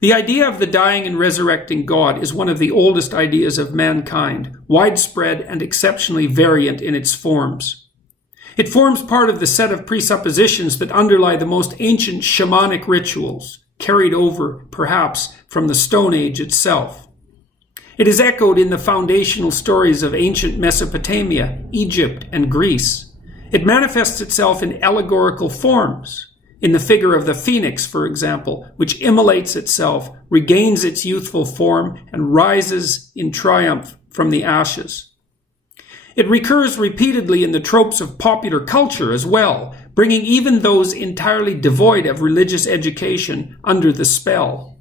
The idea of the dying and resurrecting God is one of the oldest ideas of mankind, widespread and exceptionally variant in its forms. It forms part of the set of presuppositions that underlie the most ancient shamanic rituals, carried over, perhaps, from the Stone Age itself. It is echoed in the foundational stories of ancient Mesopotamia, Egypt, and Greece. It manifests itself in allegorical forms, in the figure of the phoenix, for example, which immolates itself, regains its youthful form, and rises in triumph from the ashes. It recurs repeatedly in the tropes of popular culture as well, bringing even those entirely devoid of religious education under the spell.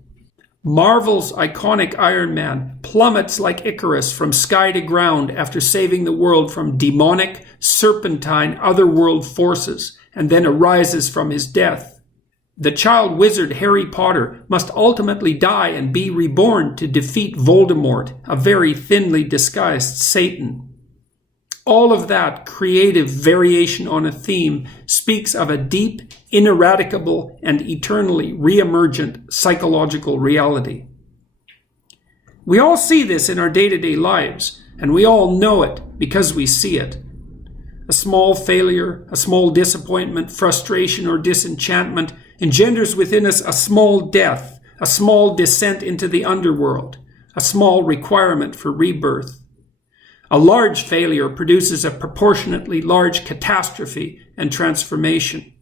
Marvel's iconic Iron Man plummets like Icarus from sky to ground after saving the world from demonic, serpentine, otherworld forces, and then arises from his death. The child wizard Harry Potter must ultimately die and be reborn to defeat Voldemort, a very thinly disguised Satan. All of that creative variation on a theme speaks of a deep, ineradicable, and eternally re-emergent psychological reality. We all see this in our day-to-day lives, and we all know it because we see it. A small failure, a small disappointment, frustration, or disenchantment engenders within us a small death, a small descent into the underworld, a small requirement for rebirth. A large failure produces a proportionately large catastrophe and transformation.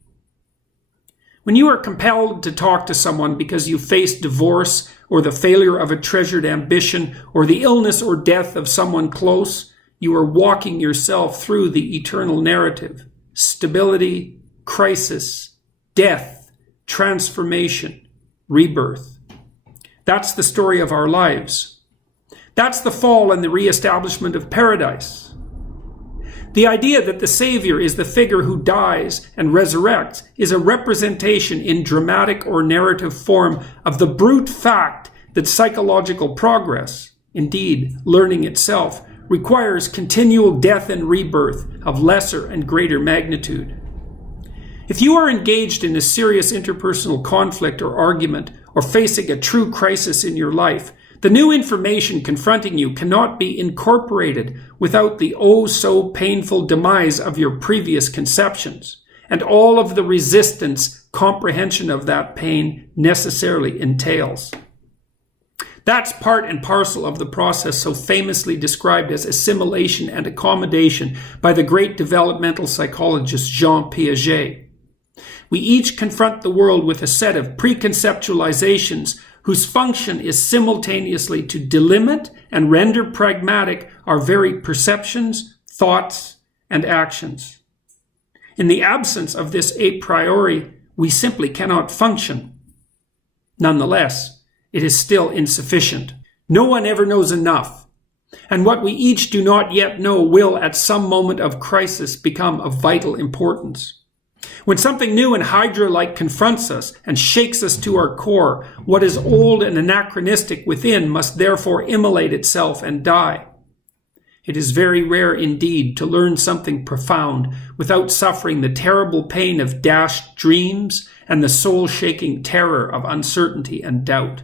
When you are compelled to talk to someone because you face divorce, or the failure of a treasured ambition, or the illness or death of someone close, you are walking yourself through the eternal narrative: stability, crisis, death, transformation, rebirth. That's the story of our lives. That's the fall and the reestablishment of paradise. The idea that the Savior is the figure who dies and resurrects is a representation in dramatic or narrative form of the brute fact that psychological progress, indeed learning itself, requires continual death and rebirth of lesser and greater magnitude. If you are engaged in a serious interpersonal conflict or argument, or facing a true crisis in your life, the new information confronting you cannot be incorporated without the oh-so painful demise of your previous conceptions, and all of the resistance comprehension of that pain necessarily entails. That's part and parcel of the process so famously described as assimilation and accommodation by the great developmental psychologist Jean Piaget. We each confront the world with a set of preconceptualizations whose function is simultaneously to delimit and render pragmatic our very perceptions, thoughts, and actions. In the absence of this a priori, we simply cannot function. Nonetheless, it is still insufficient. No one ever knows enough, and what we each do not yet know will, at some moment of crisis, become of vital importance. When something new and Hydra-like confronts us and shakes us to our core, what is old and anachronistic within must therefore immolate itself and die. It is very rare indeed to learn something profound without suffering the terrible pain of dashed dreams and the soul-shaking terror of uncertainty and doubt.